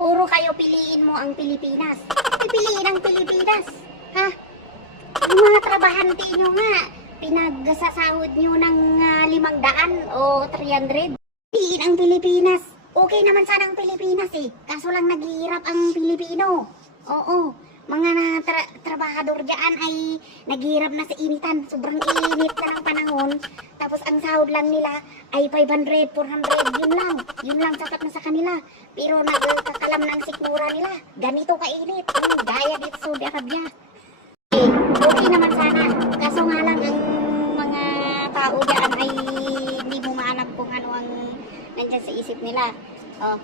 Puro kayo piliin mo ang Pilipinas. Pipiliin ang Pilipinas. Ha? Yung mga trabahante nyo nga, pinagsasahod nyo ng 500 o 300. Piliin ang Pilipinas. Okay naman sana ang Pilipinas eh. Kaso lang naghihirap ang Pilipino. Oo. Mga trabahador dyan ay naghihirap na sa initan. Sobrang init na ng panahon. Tapos ang sahod lang nila ay 500, 400. Yun lang. Yun lang sapat na sa kanila. Pero nagkakalam na ang sikmura nila. Ganito kainit. Gaya dito sa Saudi Arabia. Okay naman sana. Kaso nga lang ang mga tao dyan ay hindi mo maalam kung ano ang nandyan sa isip nila. Oh.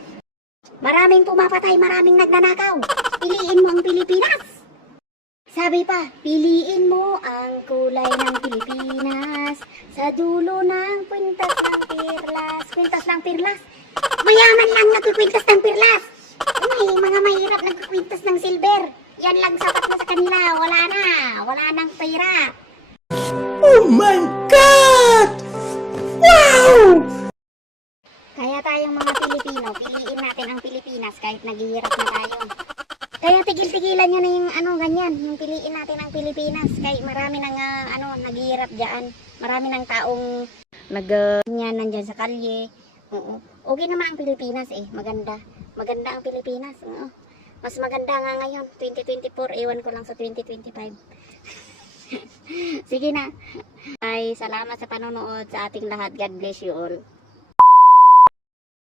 Maraming pumapatay, maraming nagnanakaw. Piliin mo ang Pilipinas. Sabi pa, piliin mo ang kulay ng Pilipinas sa dulo ng kwintas ng pirlas. Kwintas ng pirlas? Mayaman lang nagkukwintas ng pirlas. May mga mahirap nagkukwintas ng silver. Yan lang sapat na sa kanila. Wala nang pera. Oh my God! Wow! Kaya tayong mga Pilipino, piliin natin ang Pilipinas kahit naghihirap na tayo. Kaya tigil-tigilan nyo na yung ganyan, yung piliin natin ang Pilipinas. Kahit marami nang naghihirap dyan. Marami ng taong nandyan sa kalye. Oo. Okay naman ang Pilipinas eh, maganda. Maganda ang Pilipinas. Oo. Mas maganda nga ngayon, 2024, ewan ko lang sa 2025. Sige na. Ay, salamat sa panonood sa ating lahat. God bless you all.